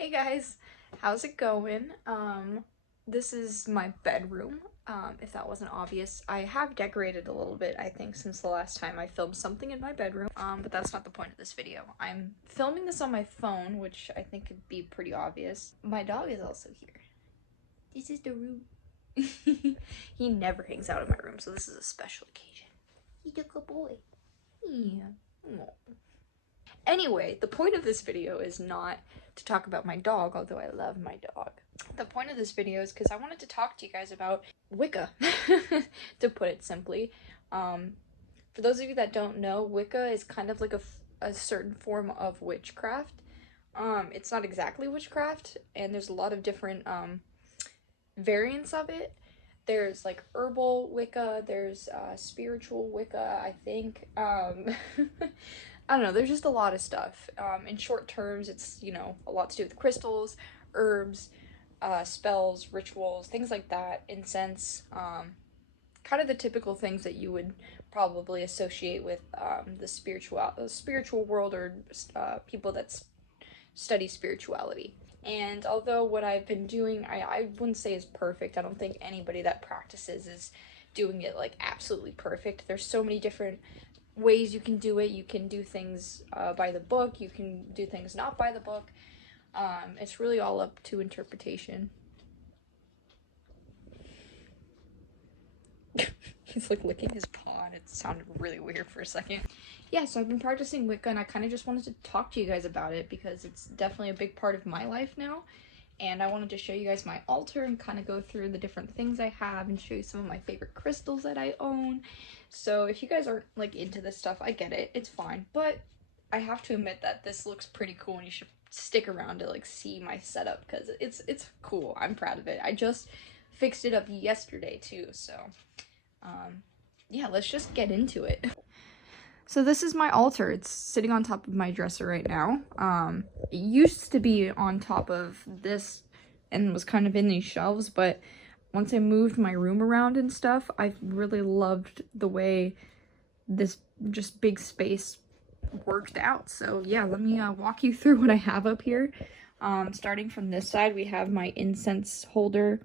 Hey guys, how's it going? This is my bedroom, if that wasn't obvious. I have decorated a little bit, I think, since the last time I filmed something in my bedroom, but that's not the point of this video. I'm filming this on my phone, which I think could be pretty obvious. My dog is also here. This is the room. He never hangs out in my room, so this is a special occasion. He's a good boy. Yeah. Aww. Anyway, the point of this video is not to talk about my dog, although I love my dog. The point of this video is because I wanted to talk to you guys about Wicca, to put it simply. For those of you that don't know, Wicca is kind of like a certain form of witchcraft. It's not exactly witchcraft, and there's a lot of different variants of it. There's like herbal Wicca, there's spiritual Wicca, I think. I don't know, there's just a lot of stuff. In short terms, it's, you know, a lot to do with crystals, herbs, spells, rituals, things like that, incense, kind of the typical things that you would probably associate with the spiritual world, or people that study spirituality. And although what I've been doing, I wouldn't say is perfect. I don't think anybody that practices is doing it like absolutely perfect. There's so many different ways you can do it. You can do things by the book, you can do things not by the book. It's really all up to interpretation. He's like licking his paw and it sounded really weird for a second. Yeah, so I've been practicing Wicca and I kind of just wanted to talk to you guys about it because it's definitely a big part of my life now. And I wanted to show you guys my altar and kind of go through the different things I have and show you some of my favorite crystals that I own. So if you guys aren't like into this stuff, I get it, it's fine. But I have to admit that this looks pretty cool and you should stick around to like see my setup because it's cool. I'm proud of it. I just fixed it up yesterday too, so yeah, let's just get into it. So this is my altar. It's sitting on top of my dresser right now. It used to be on top of this and was kind of in these shelves, but once I moved my room around and stuff, I really loved the way this just big space worked out. So yeah, let me walk you through what I have up here. Starting from this side, we have my incense holder,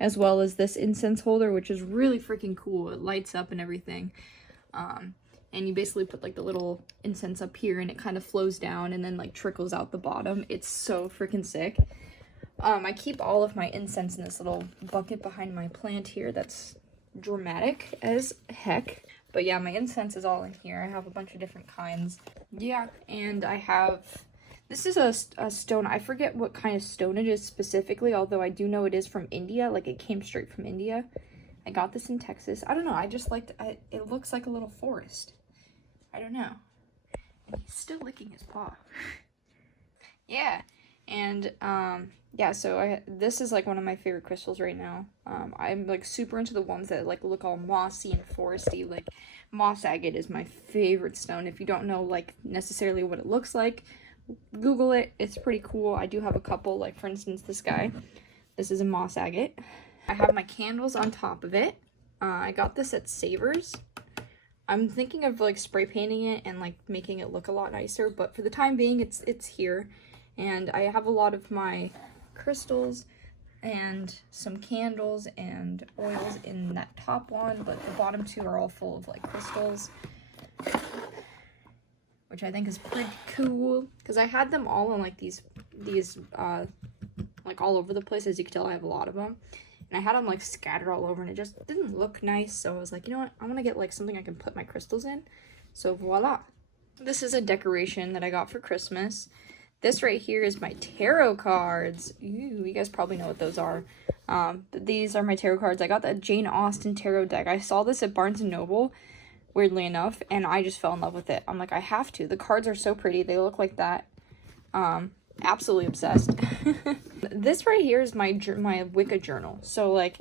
as well as this incense holder, which is really freaking cool. It lights up and everything. And you basically put like the little incense up here and it kind of flows down and then like trickles out the bottom. It's so freaking sick. I keep all of my incense in this little bucket behind my plant here that's dramatic as heck. But yeah, my incense is all in here. I have a bunch of different kinds. Yeah, and I have, this is a stone. I forget what kind of stone it is specifically, although I do know it is from India. Like it came straight from India. I got this in Texas. I don't know, I just liked it. It looks like a little forest. I don't know. And he's still licking his paw. Yeah, and yeah, so this is like one of my favorite crystals right now. I'm like super into the ones that like look all mossy and foresty. Like moss agate is my favorite stone. If you don't know like necessarily what it looks like, Google it. It's pretty cool. I do have a couple, like for instance this guy. This is a moss agate. I have my candles on top of it. I got this at Savers. I'm thinking of like spray painting it and like making it look a lot nicer, but for the time being it's here. And I have a lot of my crystals and some candles and oils in that top one, but the bottom two are all full of like crystals, which I think is pretty cool because I had them all on like these like all over the place. As you can tell, I have a lot of them. And I had them like scattered all over and it just didn't look nice. So I was like, you know what? I want to get like something I can put my crystals in. So voila. This is a decoration that I got for Christmas. This right here is my tarot cards. Ooh, you guys probably know what those are. These are my tarot cards. I got the Jane Austen tarot deck. I saw this at Barnes & Noble, weirdly enough, and I just fell in love with it. I'm like, I have to. The cards are so pretty. They look like that. Absolutely obsessed. This right here is my Wicca journal. So like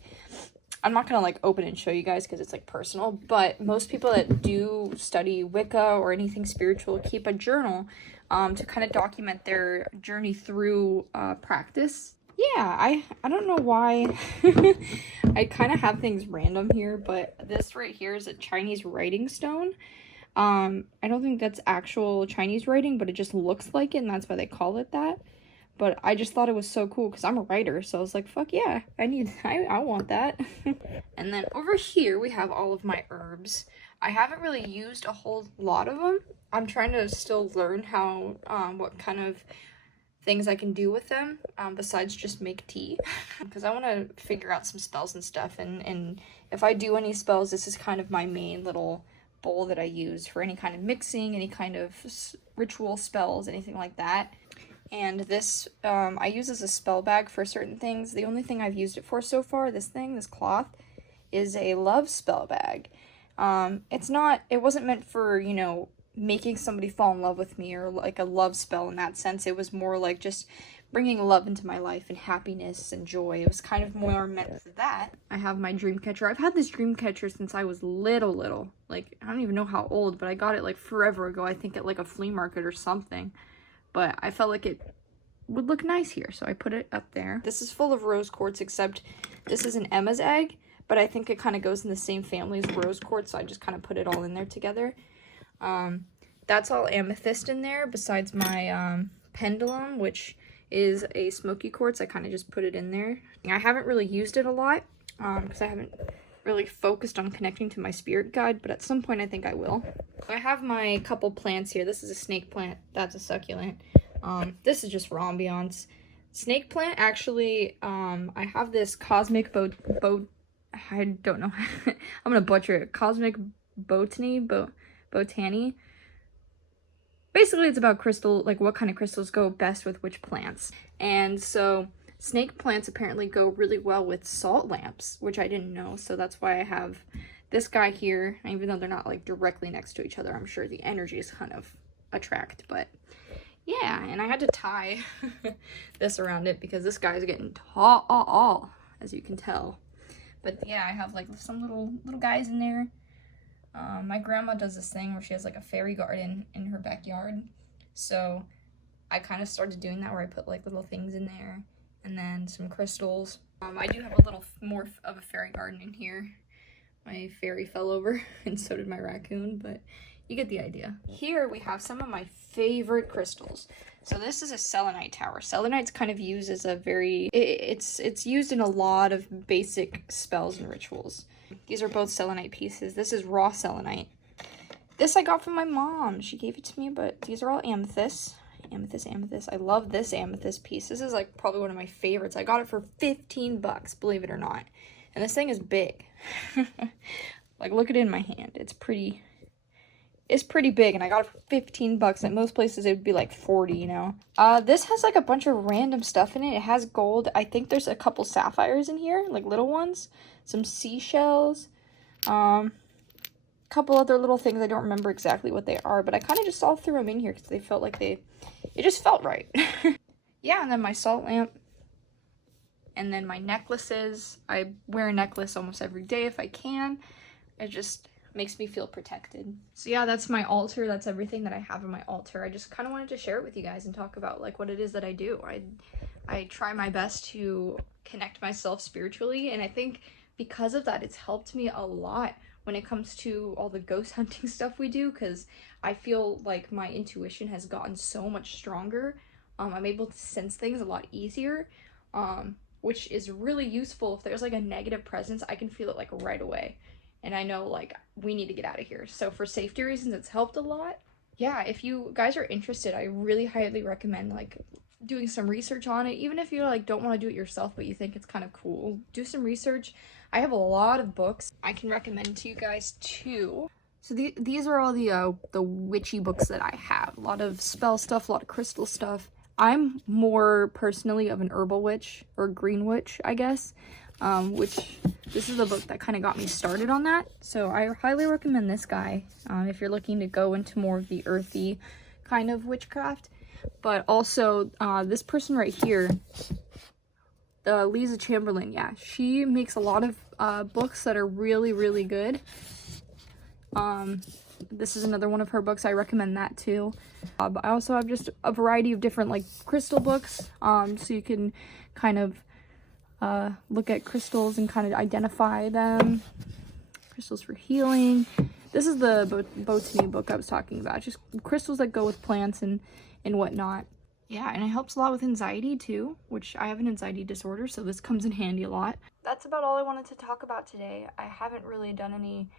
I'm not gonna like open and show you guys because it's like personal, but most people that do study Wicca or anything spiritual keep a journal to kind of document their journey through practice. Yeah, I don't know why I kind of have things random here, but this right here is a Chinese writing stone. I don't think that's actual Chinese writing, but it just looks like it, and that's why they call it that. but I just thought it was so cool because I'm a writer, so I was like, fuck yeah, I want that. And then over here we have all of my herbs. I haven't really used a whole lot of them. I'm trying to still learn how, what kind of things I can do with them, besides just make tea. Because I want to figure out some spells and stuff, and if I do any spells, this is kind of my main little bowl that I use for any kind of mixing, any kind of ritual spells, anything like that. And this, I use as a spell bag for certain things. The only thing I've used it for so far, this cloth, is a love spell bag. It wasn't meant for, you know, making somebody fall in love with me or like a love spell in that sense. It was more like just bringing love into my life and happiness and joy. It was kind of more meant for that. I have my dream catcher. I've had this dream catcher since I was little. Like, I don't even know how old, but I got it like forever ago. I think at like a flea market or something. But I felt like it would look nice here, so I put it up there. This is full of rose quartz, except this is an Emma's egg, but I think it kind of goes in the same family as rose quartz, so I just kind of put it all in there together. That's all amethyst in there, besides my pendulum, which is a smoky quartz. I kind of just put it in there. I haven't really used it a lot, because I haven't really focused on connecting to my spirit guide, but at some point I think I will. I have my couple plants here. This is a snake plant. That's a succulent. This is just for ambiance. Snake plant, actually, I have this cosmic I don't know. I'm gonna butcher it. Cosmic botany. Basically, it's about crystal, like what kind of crystals go best with which plants. And so snake plants apparently go really well with salt lamps, which I didn't know. So that's why I have this guy here. Even though they're not like directly next to each other, I'm sure the energies kind of attract. But yeah, and I had to tie this around it because this guy's getting tall, as you can tell. But yeah, I have like some little guys in there. My grandma does this thing where she has like a fairy garden in her backyard. So I kind of started doing that, where I put like little things in there and then some crystals. I do have a little more of a fairy garden in here. My fairy fell over and so did my raccoon, but you get the idea. Here we have some of my favorite crystals. So this is a Selenite Tower. Selenite's kind of used as a very, it's used in a lot of basic spells and rituals. These are both selenite pieces. This is raw selenite. This I got from my mom. She gave it to me, but these are all amethyst. Amethyst. I love this amethyst piece. This is like probably one of my favorites. I got it for 15 bucks, believe it or not. And this thing is big. Like, look at it in my hand. It's pretty big, and I got it for 15 bucks. At most places it would be like 40, you know. This has like a bunch of random stuff in it. It has gold. I think there's a couple sapphires in here, like little ones. Some seashells. Couple other little things. I don't remember exactly what they are, but I kind of just all threw them in here because they felt like it just felt right. Yeah, and then my salt lamp. And then my necklaces. I wear a necklace almost every day if I can. It just makes me feel protected. So yeah, that's my altar. That's everything that I have on my altar. I just kind of wanted to share it with you guys and talk about like what it is that I do. I try my best to connect myself spiritually, and I think because of that, it's helped me a lot when it comes to all the ghost hunting stuff we do, because I feel like my intuition has gotten so much stronger. I'm able to sense things a lot easier, which is really useful. If there's like a negative presence, I can feel it like right away. And I know like we need to get out of here. So for safety reasons, it's helped a lot. Yeah, if you guys are interested, I really highly recommend like doing some research on it. Even if you like don't want to do it yourself, but you think it's kind of cool, do some research. I have a lot of books I can recommend to you guys too. So these are all the witchy books that I have. A lot of spell stuff, a lot of crystal stuff. I'm more personally of an herbal witch, or green witch, I guess. Which this is the book that kind of got me started on that. So I highly recommend this guy if you're looking to go into more of the earthy kind of witchcraft. But also this person right here, Lisa Chamberlain, yeah, she makes a lot of books that are really, really good. This is another one of her books. I recommend that too. But I also have just a variety of different like crystal books, so you can kind of look at crystals and kind of identify them. Crystals for healing. This is the botany book I was talking about. Just crystals that go with plants and whatnot. Yeah, and it helps a lot with anxiety too, which I have an anxiety disorder, so this comes in handy a lot. That's about all I wanted to talk about today. I haven't really done any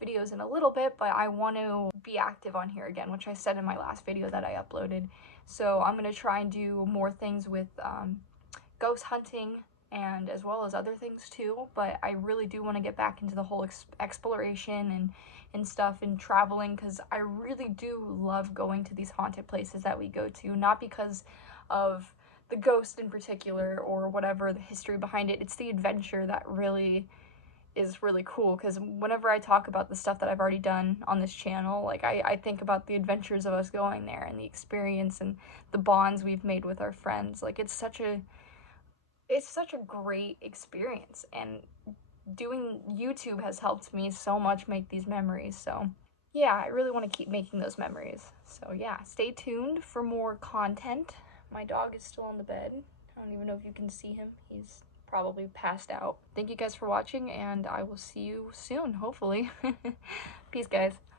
videos in a little bit, but I want to be active on here again, which I said in my last video that I uploaded. So I'm going to try and do more things with ghost hunting and as well as other things too, but I really do want to get back into the whole exploration and stuff and traveling, because I really do love going to these haunted places that we go to, not because of the ghost in particular or whatever the history behind it. It's the adventure that really is really cool, because whenever I talk about the stuff that I've already done on this channel, like I think about the adventures of us going there and the experience and the bonds we've made with our friends. Like it's such a great experience, and doing YouTube has helped me so much make these memories. So yeah, I really want to keep making those memories. So yeah, stay tuned for more content. My dog is still on the bed. I don't even know if you can see him. He's probably passed out. Thank you guys for watching, and I will see you soon, hopefully. Peace, guys.